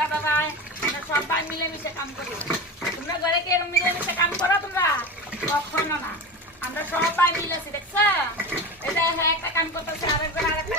দাদা ভাই আমরা সবাই মিলেমিশে কাম করি। তোমরা ঘরে কি এরকম মিলেমিশে কাম করো তোমরা? কখনো না। আমরা সবাই মিলেছি, দেখছো? এটা একটা কাম করতেছে, আরেকজন আরেকটা